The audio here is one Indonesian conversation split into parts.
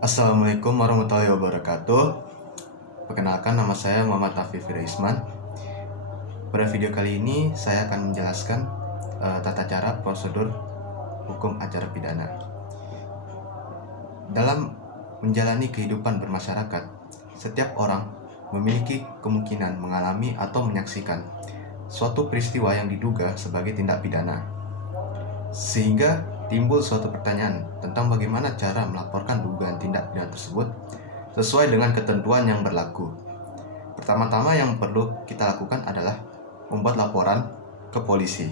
Assalamualaikum warahmatullahi wabarakatuh. Perkenalkan, nama saya Muhammad Afif Isman. Pada video kali ini saya akan menjelaskan tata cara prosedur hukum acara pidana. Dalam menjalani kehidupan bermasyarakat, setiap orang memiliki kemungkinan mengalami atau menyaksikan suatu peristiwa yang diduga sebagai tindak pidana. Sehingga timbul suatu pertanyaan tentang bagaimana cara melaporkan dugaan tindak pidana tersebut sesuai dengan ketentuan yang berlaku. Pertama-tama yang perlu kita lakukan adalah membuat laporan ke polisi.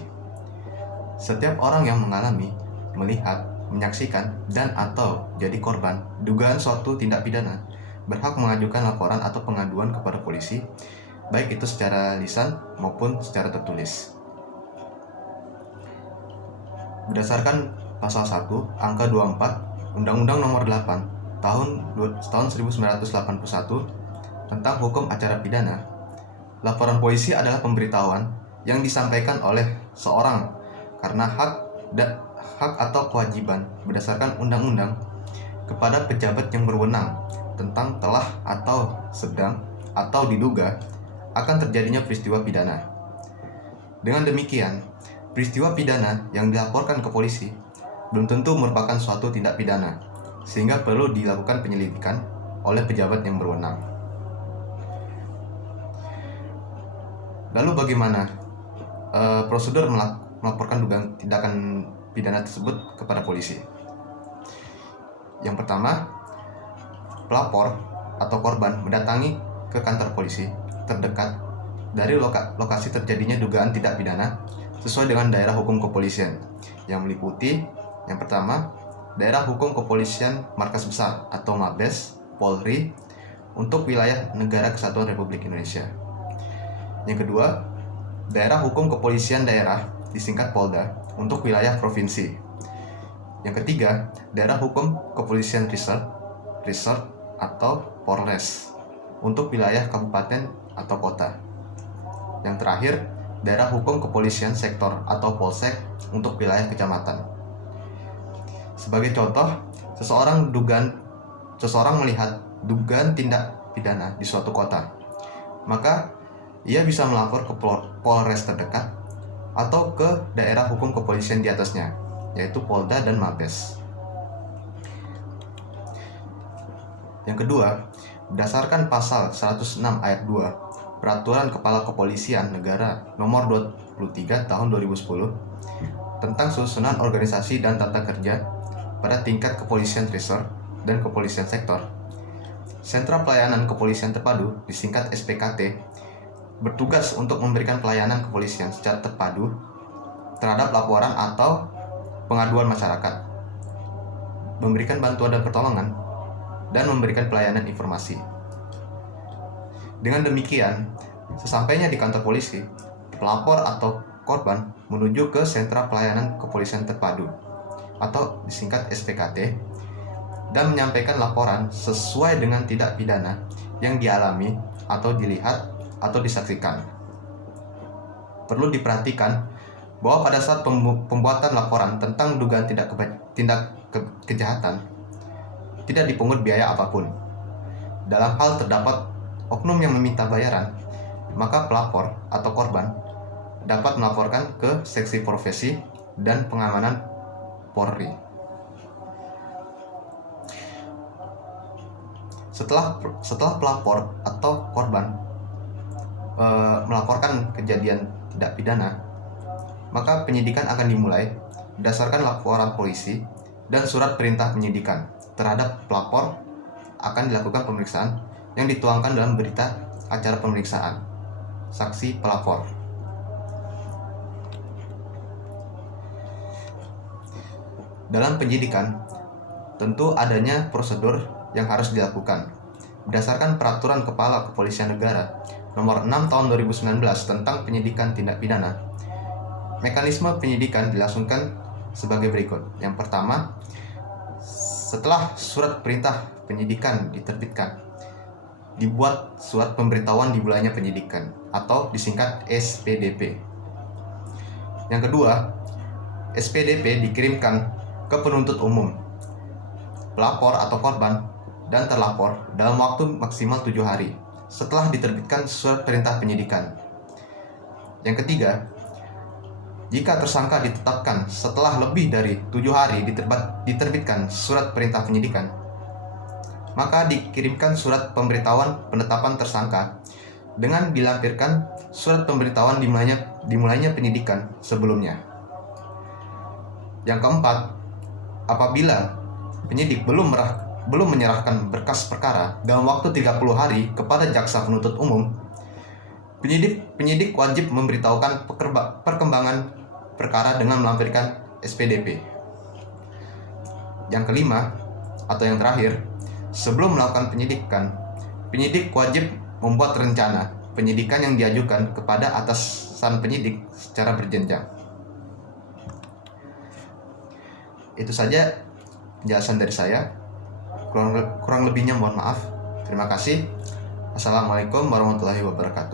Setiap orang yang mengalami, melihat, menyaksikan, dan atau jadi korban dugaan suatu tindak pidana berhak mengajukan laporan atau pengaduan kepada polisi, baik itu secara lisan maupun secara tertulis. Berdasarkan pasal 1 angka 24 Undang-Undang Nomor 8 tahun 1981 tentang hukum acara pidana, laporan polisi adalah pemberitahuan yang disampaikan oleh seorang karena hak atau kewajiban berdasarkan undang-undang kepada pejabat yang berwenang tentang telah atau sedang atau diduga akan terjadinya peristiwa pidana. Dengan demikian, peristiwa pidana yang dilaporkan ke polisi belum tentu merupakan suatu tindak pidana, sehingga perlu dilakukan penyelidikan oleh pejabat yang berwenang. Lalu bagaimana prosedur melaporkan dugaan tindakan pidana tersebut kepada polisi? Yang pertama, pelapor atau korban mendatangi ke kantor polisi terdekat dari lokasi terjadinya dugaan tindak pidana sesuai dengan daerah hukum kepolisian yang meliputi yang pertama, daerah hukum kepolisian markas besar atau Mabes Polri untuk wilayah Negara Kesatuan Republik Indonesia. Yang kedua, daerah hukum kepolisian daerah disingkat Polda untuk wilayah provinsi. Yang ketiga, daerah hukum kepolisian resort atau Polres untuk wilayah kabupaten atau kota. Yang terakhir, daerah hukum kepolisian sektor atau polsek untuk wilayah kecamatan. Sebagai contoh, seseorang melihat dugaan tindak pidana di suatu kota, maka ia bisa melapor ke Polres terdekat atau ke daerah hukum kepolisian di atasnya, yaitu Polda dan Mabes. Yang kedua, berdasarkan pasal 106 ayat 2 Peraturan Kepala Kepolisian Negara Nomor 23 Tahun 2010 tentang susunan organisasi dan tata kerja pada tingkat kepolisian resort dan kepolisian sektor, Sentra Pelayanan Kepolisian Terpadu disingkat SPKT bertugas untuk memberikan pelayanan kepolisian secara terpadu terhadap laporan atau pengaduan masyarakat, memberikan bantuan dan pertolongan, dan memberikan pelayanan informasi. Dengan demikian, sesampainya di kantor polisi, pelapor atau korban menuju ke Sentra Pelayanan Kepolisian Terpadu atau disingkat SPKT dan menyampaikan laporan sesuai dengan tindak pidana yang dialami atau dilihat atau disaksikan. Perlu diperhatikan bahwa pada saat pembuatan laporan tentang dugaan kejahatan tidak dipungut biaya apapun. Dalam hal terdapat oknum yang meminta bayaran, maka pelapor atau korban dapat melaporkan ke seksi profesi dan pengamanan Polri. Setelah pelapor atau korban melaporkan kejadian tindak pidana, maka penyidikan akan dimulai berdasarkan laporan polisi dan surat perintah penyidikan terhadap pelapor. Akan dilakukan pemeriksaan yang dituangkan dalam berita acara pemeriksaan saksi pelapor. Dalam penyidikan, tentu adanya prosedur yang harus dilakukan. Berdasarkan Peraturan Kepala Kepolisian Negara Nomor 6 Tahun 2019 tentang penyidikan tindak pidana, mekanisme penyidikan dilangsungkan sebagai berikut. Yang pertama, setelah surat perintah penyidikan diterbitkan, dibuat surat pemberitahuan dimulainya penyidikan atau disingkat SPDP. Yang kedua, SPDP dikirimkan ke penuntut umum. Pelapor atau korban dan terlapor dalam waktu maksimal 7 hari setelah diterbitkan surat perintah penyidikan. Yang ketiga, jika tersangka ditetapkan setelah lebih dari 7 hari diterbitkan surat perintah penyidikan, maka dikirimkan surat pemberitahuan penetapan tersangka dengan dilampirkan surat pemberitahuan dimulainya penyidikan sebelumnya. Yang keempat, apabila penyidik belum menyerahkan berkas perkara dalam waktu 30 hari kepada jaksa penuntut umum, penyidik wajib memberitahukan perkembangan perkara dengan melampirkan SPDP. Yang kelima, atau yang terakhir, sebelum melakukan penyidikan, penyidik wajib membuat rencana penyidikan yang diajukan kepada atasan penyidik secara berjenjang. Itu saja penjelasan dari saya. Kurang lebihnya mohon maaf. Terima kasih. Assalamualaikum warahmatullahi wabarakatuh.